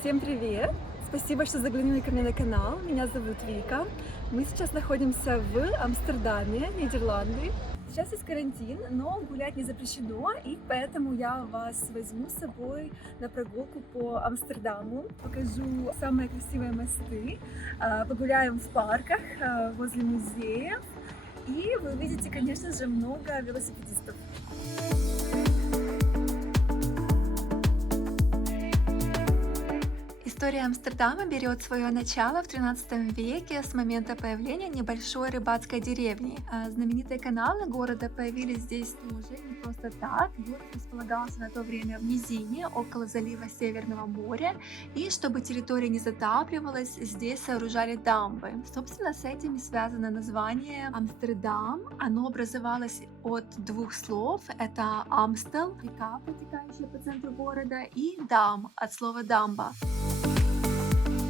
Всем привет! Спасибо, что заглянули ко мне на канал. Меня зовут Вика. Мы сейчас находимся в Амстердаме, Нидерланды. Сейчас есть карантин, но гулять не запрещено, и поэтому я вас возьму с собой на прогулку по Амстердаму. Покажу самые красивые мосты, погуляем в парках, возле музеев, и вы увидите, конечно же, много велосипедистов. История Амстердама берет свое начало в XIII веке с момента появления небольшой рыбацкой деревни. Знаменитые каналы города появились здесь тоже не просто так. Город располагался на то время в низине, около залива Северного моря, и чтобы территория не затапливалась, здесь сооружали дамбы. Собственно, с этим и связано название Амстердам. Оно образовалось от двух слов. Это Амстел, река, протекающая по центру города, и дам от слова дамба.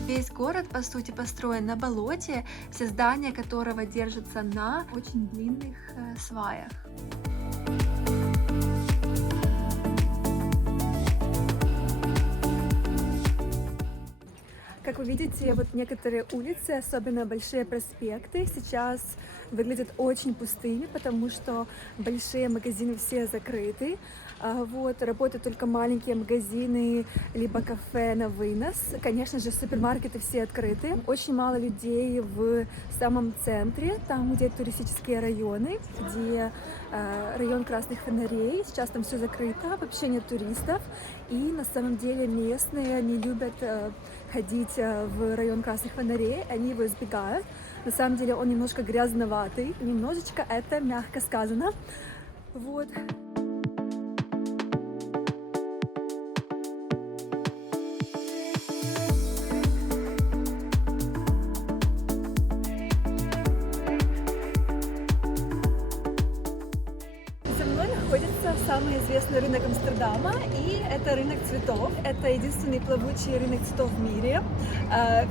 Весь город, по сути, построен на болоте, все здания которого держатся на очень длинных сваях. Как вы видите, вот некоторые улицы, особенно большие проспекты, сейчас выглядят очень пустыми, потому что большие магазины все закрыты. Вот, работают только маленькие магазины, либо кафе на вынос. Конечно же, супермаркеты все открыты. Очень мало людей в самом центре, там, где туристические районы, где район красных фонарей. Сейчас там все закрыто, вообще нет туристов. И на самом деле местные не любят ходить в район красных фонарей, они его избегают. На самом деле он немножко грязноватый, немножечко, это мягко сказано. Вот. Находится самый известный рынок Амстердама, и это рынок цветов. Это единственный плавучий рынок цветов в мире.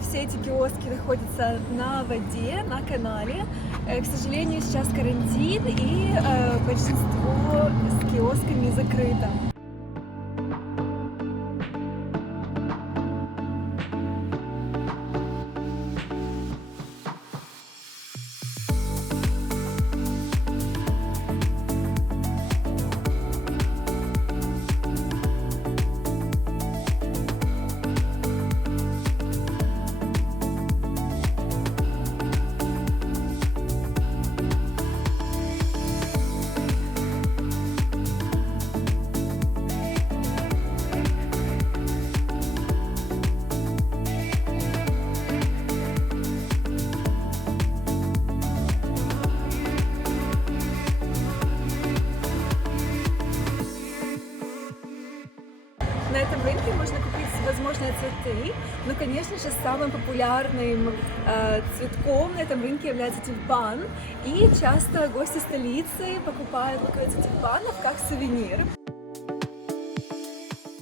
Все эти киоски находятся на воде, на канале. К сожалению, сейчас карантин, и большинство с киосками закрыто. На этом рынке можно купить всевозможные цветы, но, конечно же, самым популярным цветком на этом рынке является тюльпан, и часто гости столицы покупают луковицы тюльпанов как сувенир.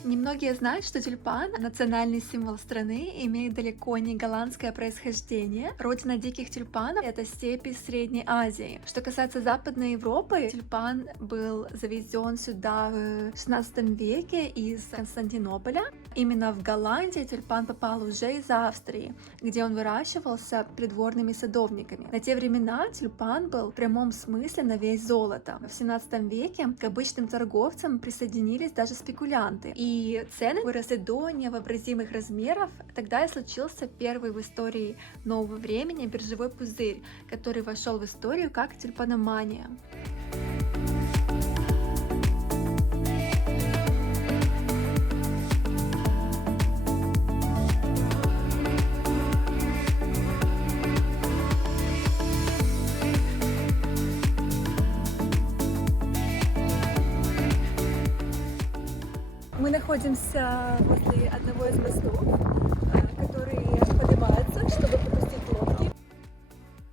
Немногие знают, что тюльпан, национальный символ страны, имеет далеко не голландское происхождение. Родина диких тюльпанов — это степи Средней Азии. Что касается Западной Европы, тюльпан был завезен сюда в XVI веке из Константинополя. Именно в Голландии тюльпан попал уже из Австрии, где он выращивался придворными садовниками. На те времена тюльпан был в прямом смысле на вес золота. В XVII веке к обычным торговцам присоединились даже спекулянты, и цены выросли до невообразимых размеров. Тогда и случился первый в истории нового времени биржевой пузырь, который вошел в историю как тюльпаномания. Мы находимся возле одного из мостов, которые поднимаются, чтобы пропустить лодки.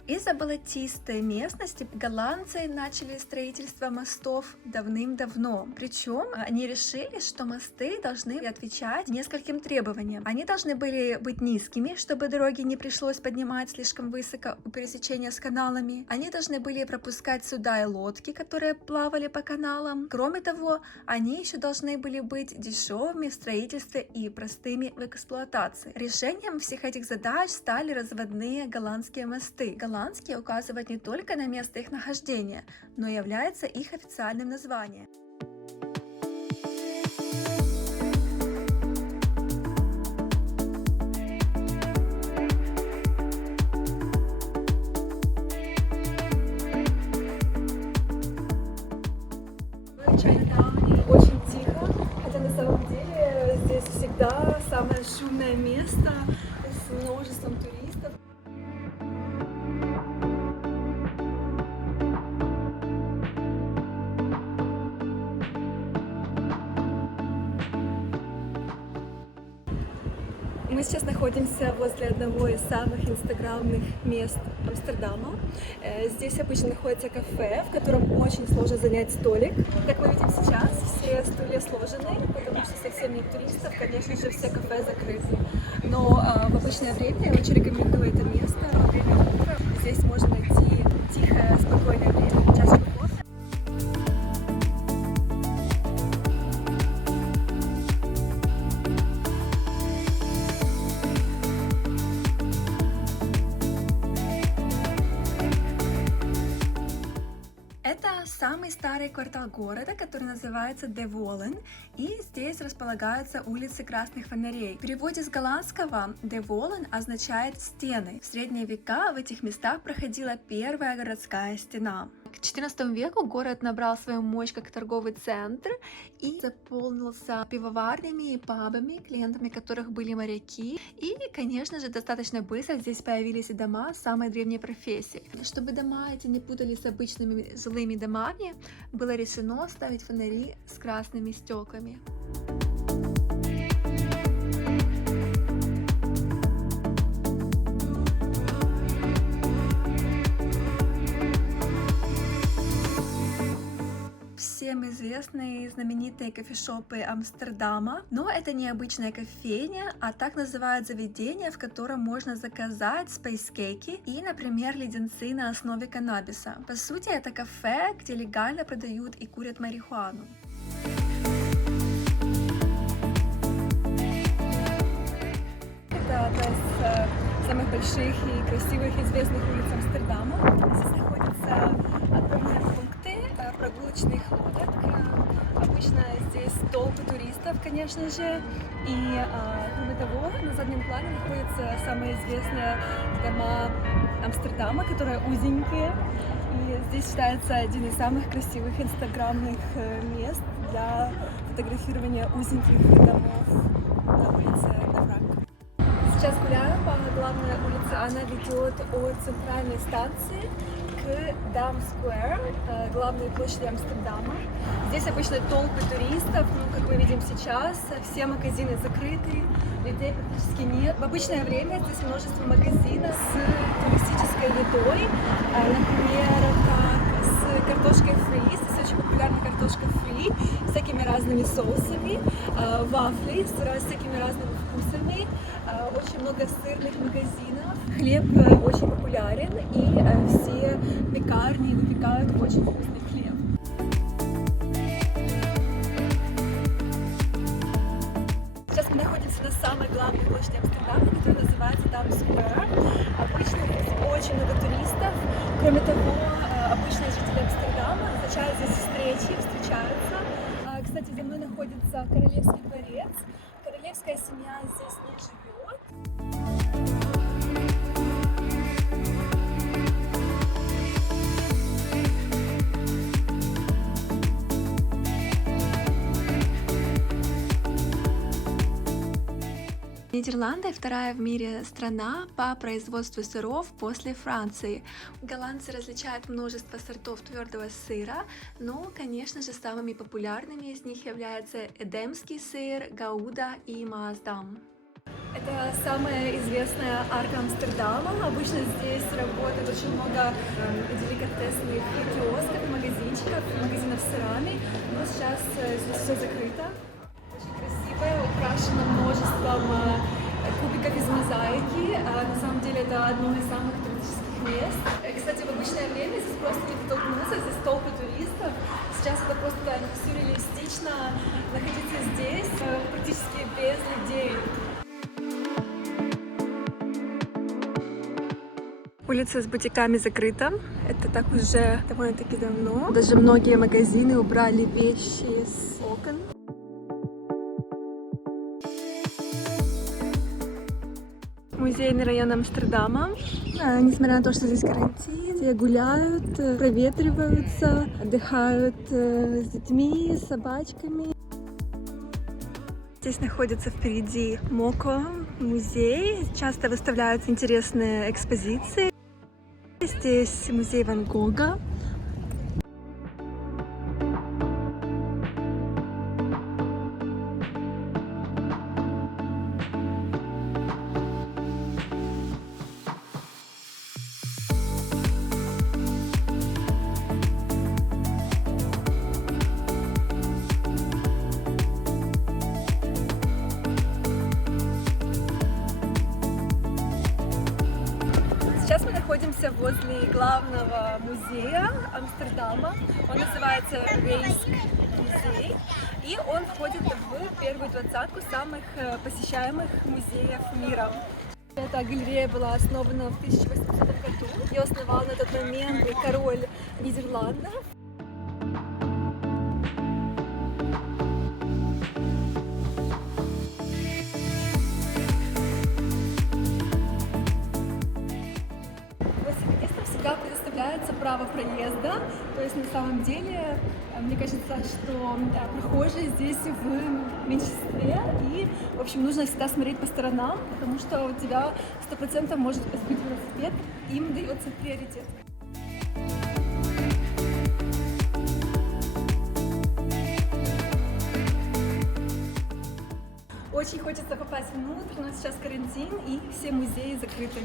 Из-за это болотистая местность, и голландцы начали строительство мостов давным-давно. Причем они решили, что мосты должны отвечать нескольким требованиям. Они должны были быть низкими, чтобы дороги не пришлось поднимать слишком высоко у пересечения с каналами. Они должны были пропускать суда и лодки, которые плавали по каналам. Кроме того, они еще должны были быть дешевыми в строительстве и простыми в эксплуатации. Решением всех этих задач стали разводные голландские мосты. Голландские указывают не только на место их нахождения, но и является их официальным названием. В Чайнатауне очень тихо, хотя на самом деле здесь всегда самое шумное место с множеством туристов. Мы сейчас находимся возле одного из самых инстаграмных мест Амстердама. Здесь обычно находится кафе, в котором очень сложно занять столик. Как мы видим сейчас, все стулья сложены, потому что совсем нет туристов, конечно же, все кафе закрыты. Но в обычное время я очень рекомендую это место. Во время утра здесь можно найти тихое, спокойное время, чашку кофе. Это самый старый квартал города, который называется De Wallen, и здесь располагаются улицы красных фонарей. В переводе с голландского De Wallen означает «стены». В средние века в этих местах проходила первая городская стена. К XIV веку город набрал свою мощь как торговый центр и заполнился пивоварнями и пабами, клиентами которых были моряки. И, конечно же, достаточно быстро здесь появились и дома самой древней профессии. Чтобы дома эти не путались с обычными жилыми домами, было решено ставить фонари с красными стеклами. Всем известные знаменитые кофешопы Амстердама, но это не обычная кофейня, а так называют заведение, в котором можно заказать спейскейки и, например, леденцы на основе каннабиса. По сути, это кафе, где легально продают и курят марихуану. Это одна из самых больших и красивых известных улиц Амстердама. Здесь находятся отправные пункты прогулочных лодок. Обычно здесь толпы туристов, конечно же. И кроме того, на заднем плане находятся самые известные дома Амстердама, которые узенькие. И здесь считается один из самых красивых инстаграмных мест для фотографирования узеньких домов на улице Деврак. Сейчас гуляю по главной улице, она ведет от центральной станции к Дам-сквер, главной площади Амстердама. Здесь обычно толпы туристов, но, как мы видим сейчас, все магазины закрыты, людей практически нет. В обычное время здесь множество магазинов с туристической едой, например, как с картошкой фри, здесь очень популярна картошка фри, с всякими разными соусами, вафли с всякими разными вкусами, очень много сырных магазинов. Хлеб очень популярен, и все пекарни выпекают очень вкусный хлеб. Сейчас мы находимся на самой главной площади Амстердама, которая называется Дам-сквер. Обычно здесь очень много туристов. Кроме того, обычные жители Амстердама назначают здесь встречаются. Кстати, за мной находится Королевский дворец. Королевская семья здесь не живет. Нидерланды — вторая в мире страна по производству сыров после Франции. Голландцы различают множество сортов твердого сыра, но, конечно же, самыми популярными из них являются эдемский сыр, гауда и маасдам. Это самая известная арка Амстердама. Обычно здесь работает очень много деликатесных киосков, магазинов с сырами, но сейчас здесь все закрыто. Очень красивая, украшена множеством кубиков из мозаики. На самом деле это одно из самых туристических мест. Кстати, в обычное время здесь просто не дотолкнуться, здесь толпы туристов. Сейчас это просто сюрреалистично находиться здесь, практически без людей. Улица с бутиками закрыта. Это так уже довольно-таки давно. Даже многие магазины убрали вещи с окон. Музейный район Амстердама. Несмотря на то, что здесь карантин, все гуляют, проветриваются, отдыхают с детьми, с собачками. Здесь находится впереди МОКО музей. Часто выставляются интересные экспозиции. Здесь музей Ван Гога. Сейчас мы находимся возле главного музея Амстердама. Он называется Рейхсмузей, и он входит в первую двадцатку самых посещаемых музеев мира. Эта галерея была основана в 1800 году. Ее основал на тот момент король Нидерландов. Всегда предоставляется право проезда, то есть на самом деле, мне кажется, что прохожие здесь в меньшинстве, и, в общем, нужно всегда смотреть по сторонам, потому что у тебя 100% может сбить велосипед, им дается приоритет. Очень хочется попасть внутрь, но сейчас карантин и все музеи закрыты.